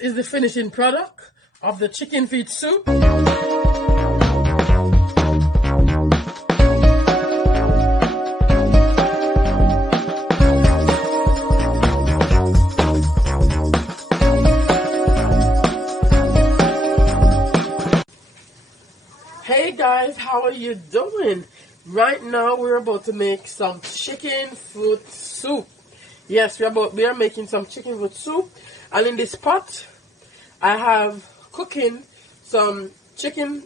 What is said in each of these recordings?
is the finishing product of the chicken feet soup. Hey guys, how are you doing? Right now we're about to make some chicken foot soup. Yes, we are making some chicken foot soup, and in this pot I have cooking some chicken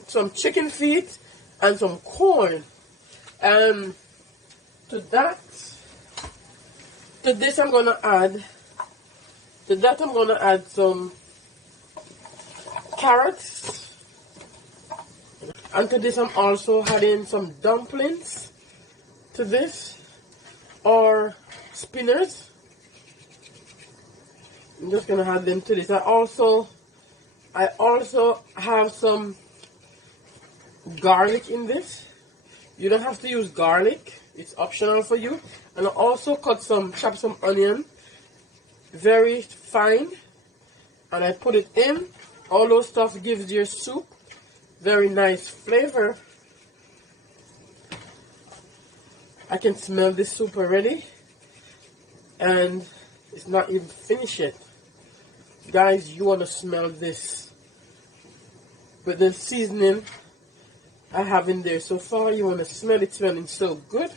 feet and some corn. And to this I'm gonna add some carrots. And to this I'm also adding some dumplings to this, or spinners. I'm just gonna add them to this. I also have some garlic in this. You don't have to use garlic, it's optional for you. And I also chop some onion very fine, and I put it in. All those stuff gives your soup very nice flavor. I can smell this soup already, and it's not even finished yet. Guys, you want to smell this with the seasoning I have in there so far. You want to smell it smelling so good.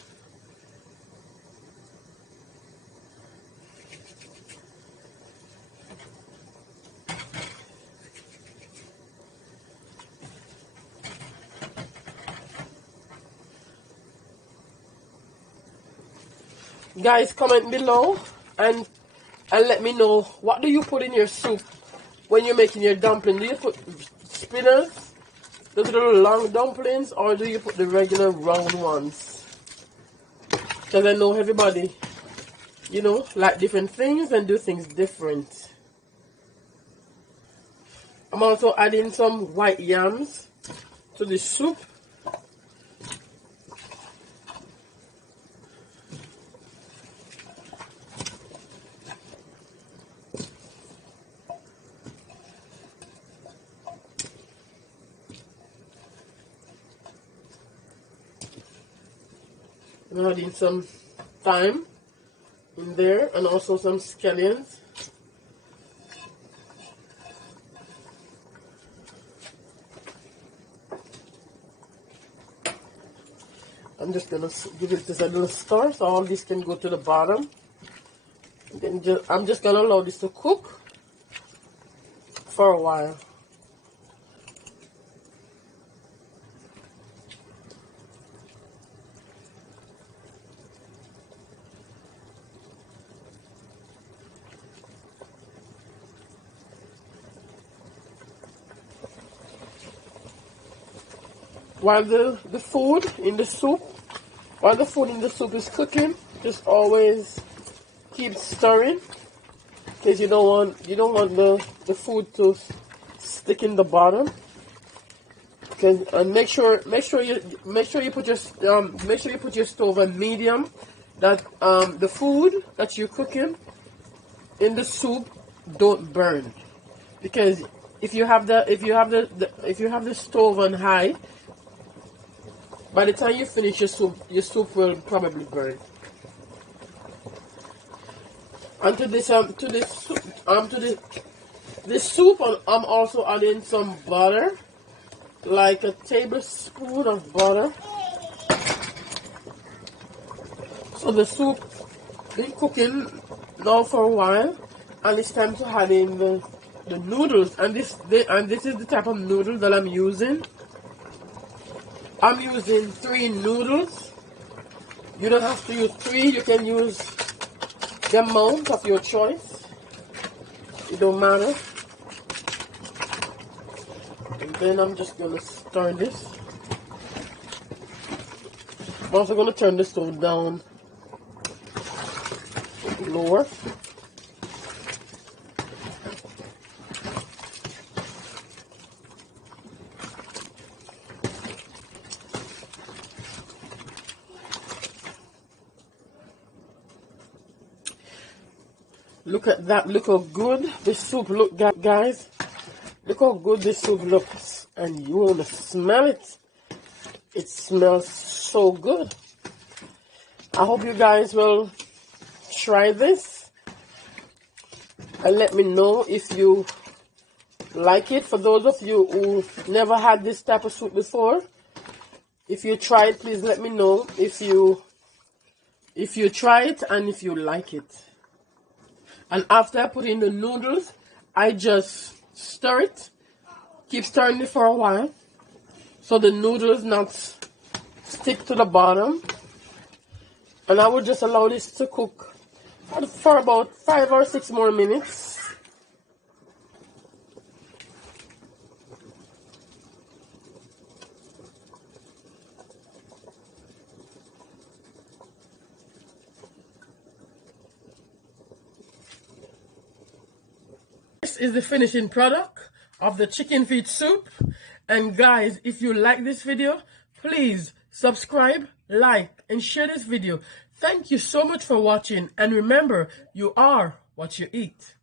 Guys, comment below and let me know, what do you put in your soup when you're making your dumpling? Do you put spinners, those little long dumplings, or do you put the regular round ones? Because I know everybody, like different things and do things different. I'm also adding some white yams to the soup. I'm adding some thyme in there, and also some scallions. I'm just gonna give it just a little stir, so all this can go to the bottom. And then I'm just gonna allow this to cook for a while. While the food in the soup is cooking, just always keep stirring, because you don't want the food to stick in the bottom. And make sure you put your stove on medium, that the food that you're cooking in the soup don't burn. Because if you have the stove on high, by the time you finish your soup will probably burn. And to this soup, I'm also adding some butter, like a tablespoon of butter. So the soup been cooking now for a while, and it's time to add in the noodles. And this is the type of noodle that I'm using. I'm using 3 noodles. You don't have to use 3. You can use the amount of your choice. It don't matter. And then I'm just gonna stir this. I'm also gonna turn the stove down lower. Look at that. Look how good this soup look, guys. Look how good this soup looks. And you want to smell it. It smells so good. I hope you guys will try this. And let me know if you like it. For those of you who never had this type of soup before, if you try it, please let me know if you try it and if you like it. And after I put in the noodles, I just stir it. Keep stirring it for a while so the noodles not stick to the bottom. And I will just allow this to cook for about 5 or 6 more minutes. This is the finishing product of the chicken feet soup. And guys, if you like this video, please subscribe, like, and share this video. Thank you so much for watching. And remember, you are what you eat.